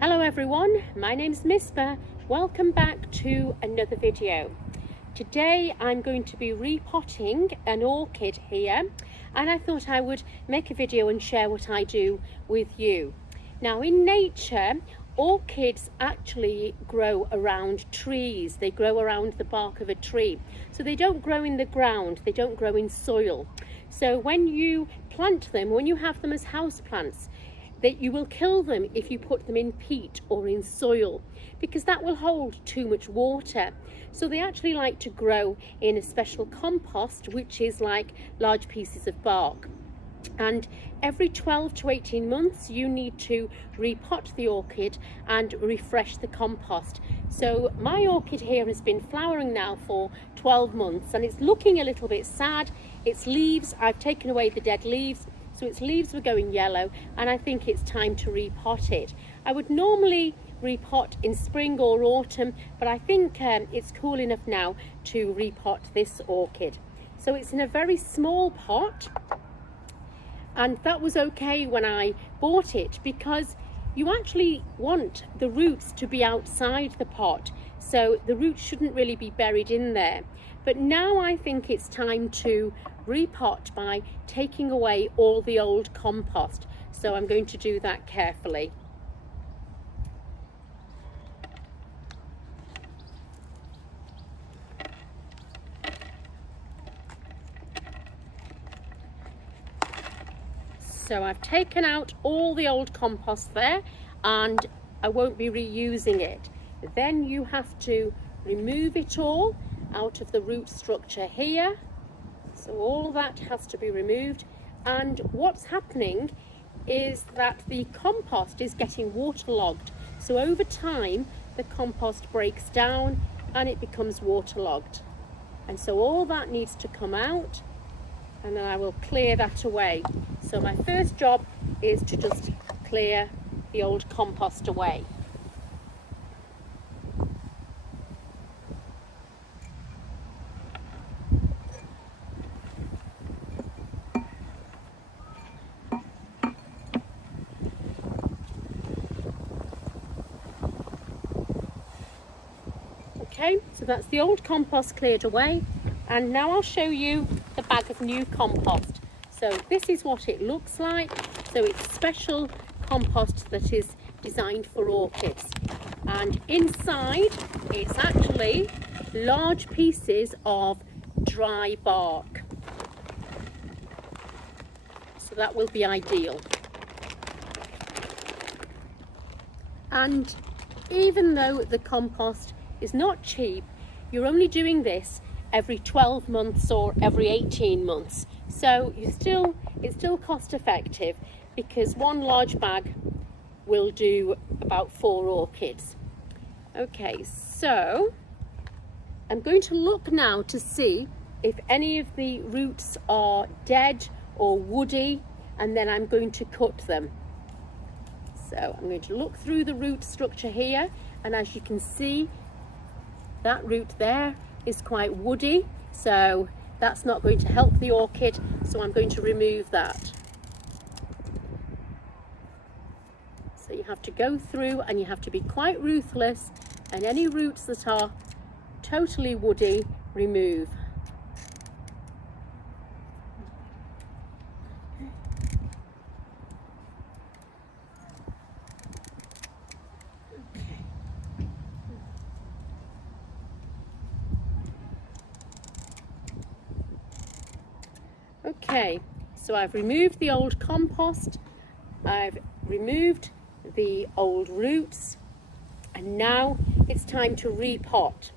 Hello everyone, my name's Misbah. Welcome back to another video. Today I'm going to be repotting an orchid here, and I thought I would make a video and share what I do with you. Now, in nature, orchids actually grow around trees. They grow around the bark of a tree. So they don't grow in the ground, they don't grow in soil. So when you plant them, when you have them as house plants, that you will kill them if you put them in peat or in soil, because that will hold too much water. So they actually like to grow in a special compost, which is like large pieces of bark. And every 12 to 18 months you need to repot the orchid and refresh the compost. So my orchid here has been flowering now for 12 months and it's looking a little bit sad. Its leaves, I've taken away the dead leaves, so its leaves were going yellow, and I think it's time to repot it. I would normally repot in spring or autumn, but I think it's cool enough now to repot this orchid. So it's in a very small pot, and that was okay when I bought it, because you actually want the roots to be outside the pot, so the roots shouldn't really be buried in there. But now I think it's time to repot by taking away all the old compost. So I'm going to do that carefully. So I've taken out all the old compost there, and I won't be reusing it. Then you have to remove it all out of the root structure here. So all that has to be removed, and what's happening is that the compost is getting waterlogged. So over time the compost breaks down and it becomes waterlogged, and so all that needs to come out, and then I will clear that away. So my first job is to just clear the old compost away. Okay, so that's the old compost cleared away, and now I'll show you the bag of new compost. So this is what it looks like. So it's special compost that is designed for orchids, and inside it's actually large pieces of dry bark. So that will be ideal. And even though the compost is not cheap, you're only doing this every 12 months or every 18 months. So it's still cost effective, because one large bag will do about 4 orchids. Okay, so I'm going to look now to see if any of the roots are dead or woody, and then I'm going to cut them. So I'm going to look through the root structure here, and as you can see, that root there is quite woody, so that's not going to help the orchid, so I'm going to remove that. So you have to go through and you have to be quite ruthless, and any roots that are totally woody, remove. Okay, so I've removed the old compost, I've removed the old roots, and now it's time to repot.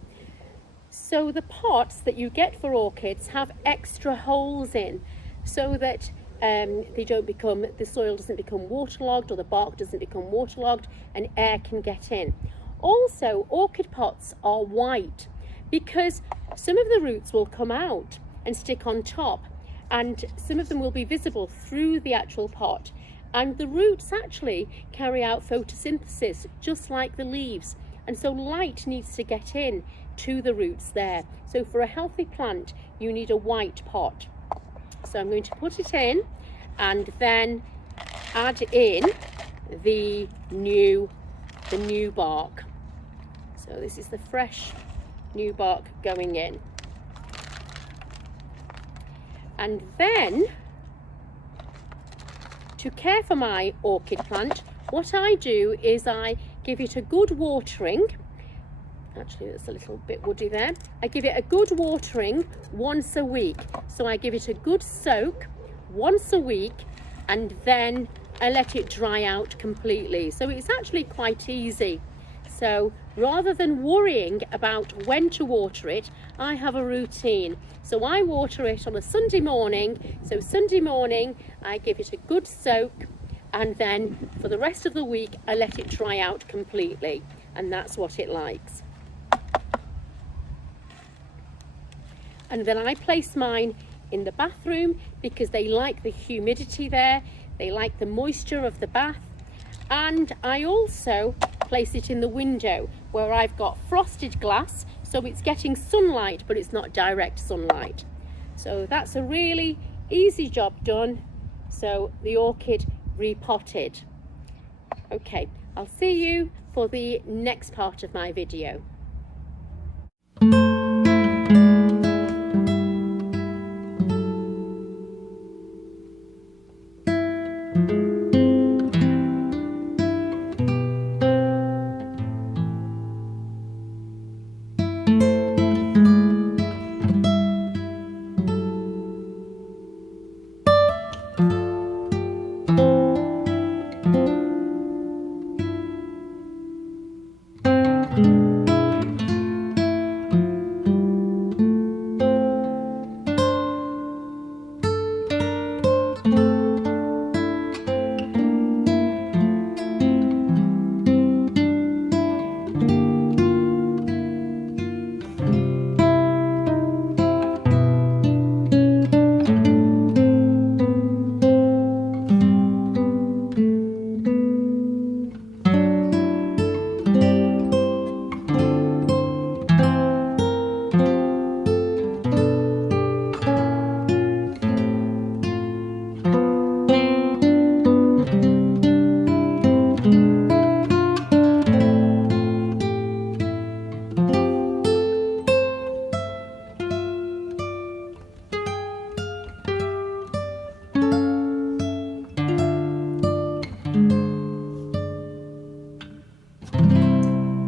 So the pots that you get for orchids have extra holes in, so that the soil doesn't become waterlogged, or the bark doesn't become waterlogged, and air can get in. Also, orchid pots are white because some of the roots will come out and stick on top, and some of them will be visible through the actual pot. And the roots actually carry out photosynthesis just like the leaves, and so light needs to get in to the roots there. So for a healthy plant you need a white pot. So I'm going to put it in and then add in the new the new bark. So this is the fresh new bark going in. And then, to care for my orchid plant, what I do is I give it a good watering. Actually, it's a little bit woody there. I give it a good watering once a week. So I give it a good soak once a week, and then I let it dry out completely. So it's actually quite easy. So rather than worrying about when to water it, I have a routine. So I water it on a Sunday morning. So Sunday morning, I give it a good soak, and then for the rest of the week, I let it dry out completely. And that's what it likes. And then I place mine in the bathroom because they like the humidity there. They like the moisture of the bath. And I also place it in the window where I've got frosted glass, so it's getting sunlight, but it's not direct sunlight. So that's a really easy job done. So the orchid repotted. Okay, I'll see you for the next part of my video.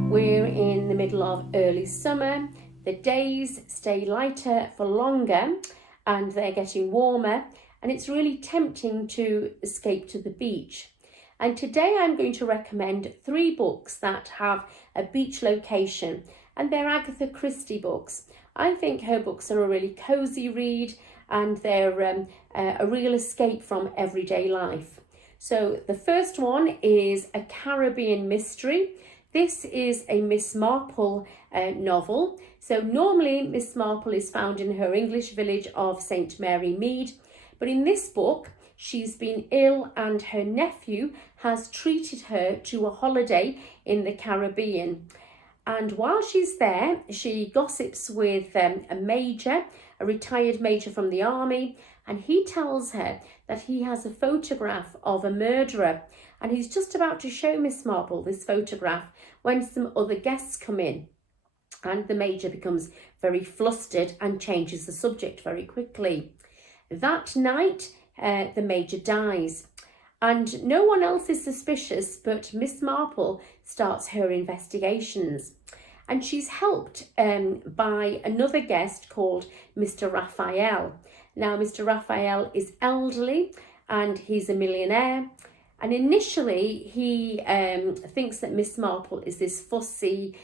We're in the middle of early summer. The days stay lighter for longer and they're getting warmer, and it's really tempting to escape to the beach. And today I'm going to recommend 3 books that have a beach location, and they're Agatha Christie books. I think her books are a really cozy read, and they're a real escape from everyday life. So the first one is A Caribbean Mystery. This is a Miss Marple novel. So normally Miss Marple is found in her English village of St Mary Mead, but in this book she's been ill and her nephew has treated her to a holiday in the Caribbean. And while she's there, she gossips with a major, a retired major from the army, and he tells her that he has a photograph of a murderer, and he's just about to show Miss Marple this photograph when some other guests come in. And the major becomes very flustered and changes the subject very quickly. That night, the major dies, and no one else is suspicious, but Miss Marple starts her investigations. And she's helped by another guest called Mr. Raphael. Now, Mr. Raphael is elderly and he's a millionaire. And initially, he thinks that Miss Marple is this fussy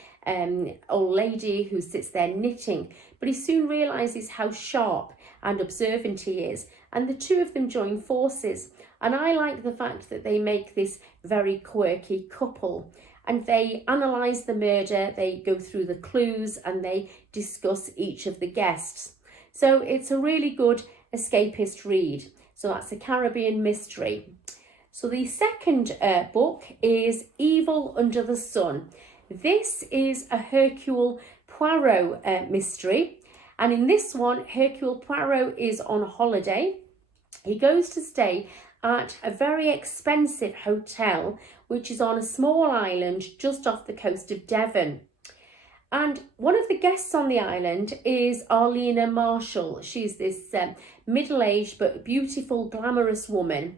old lady who sits there knitting. But he soon realises how sharp and observant he is. And the two of them join forces. And I like the fact that they make this very quirky couple. And they analyse the murder, they go through the clues, and they discuss each of the guests. So it's a really good escapist read. So that's A Caribbean Mystery. So the second book is Evil Under the Sun. This is a Hercule Poirot mystery. And in this one, Hercule Poirot is on holiday. He goes to stay at a very expensive hotel, which is on a small island just off the coast of Devon. And one of the guests on the island is Arlena Marshall. She's this middle-aged but beautiful, glamorous woman.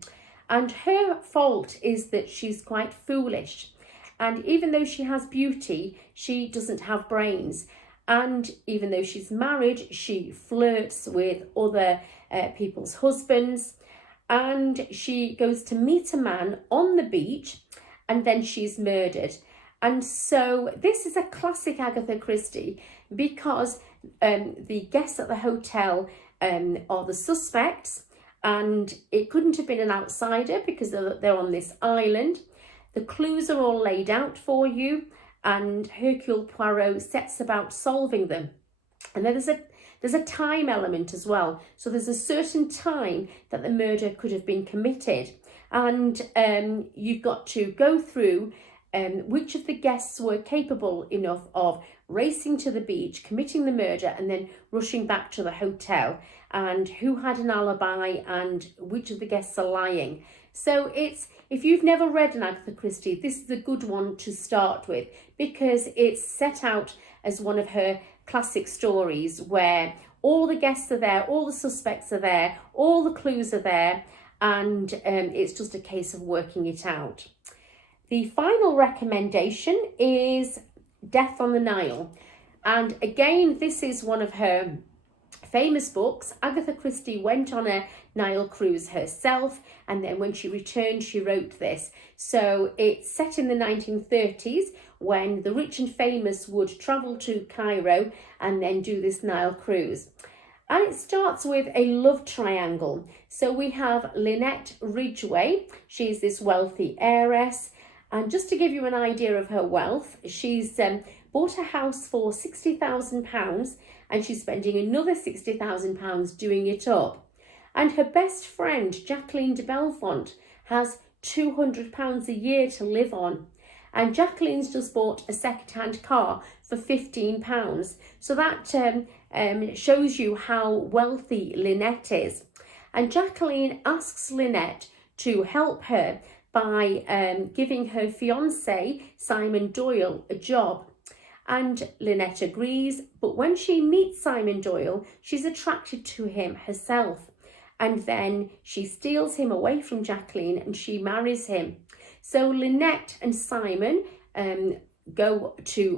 And her fault is that she's quite foolish. And even though she has beauty, she doesn't have brains. And even though she's married, she flirts with other people's husbands. And she goes to meet a man on the beach, and then she's murdered. And so this is a classic Agatha Christie, because the guests at the hotel are the suspects, and it couldn't have been an outsider because they're on this island. The clues are all laid out for you, and Hercule Poirot sets about solving them. And then there's a time element as well. So there's a certain time that the murder could have been committed, and you've got to go through which of the guests were capable enough of racing to the beach, committing the murder, and then rushing back to the hotel, and who had an alibi, and which of the guests are lying. So if you've never read an Agatha Christie, this is a good one to start with, because it's set out as one of her classic stories where all the guests are there, all the suspects are there, all the clues are there, and it's just a case of working it out. The final recommendation is Death on the Nile. And again, this is one of her famous books. Agatha Christie went on a Nile cruise herself, and then when she returned, she wrote this. So it's set in the 1930s, when the rich and famous would travel to Cairo and then do this Nile cruise. And it starts with a love triangle. So we have Lynette Ridgway. She's this wealthy heiress. And just to give you an idea of her wealth, she's bought a house for £60,000, and she's spending another £60,000 doing it up. And her best friend, Jacqueline de Belfont, has £200 a year to live on. And Jacqueline's just bought a second-hand car for £15. So that shows you how wealthy Lynette is. And Jacqueline asks Lynette to help her by giving her fiancé, Simon Doyle, a job. And Lynette agrees, but when she meets Simon Doyle, she's attracted to him herself. And then she steals him away from Jacqueline and she marries him. So Lynette and Simon go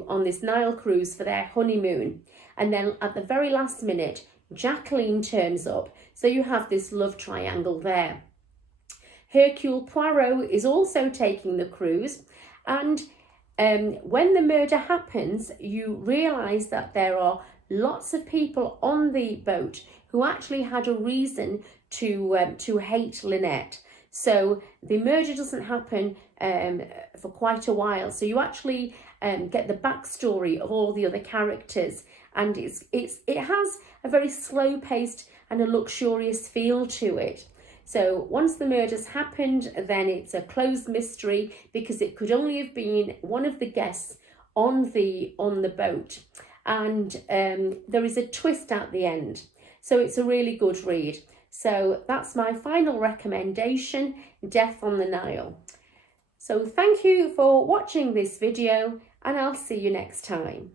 on this Nile cruise for their honeymoon. And then at the very last minute, Jacqueline turns up. So you have this love triangle there. Hercule Poirot is also taking the cruise, and when the murder happens, you realise that there are lots of people on the boat who actually had a reason to hate Lynette. So the murder doesn't happen for quite a while. So you actually get the backstory of all the other characters, and it has a very slow-paced and a luxurious feel to it. So once the murder's happened, then it's a closed mystery, because it could only have been one of the guests on the boat, and there is a twist at the end. So it's a really good read. So that's my final recommendation, Death on the Nile. So thank you for watching this video, and I'll see you next time.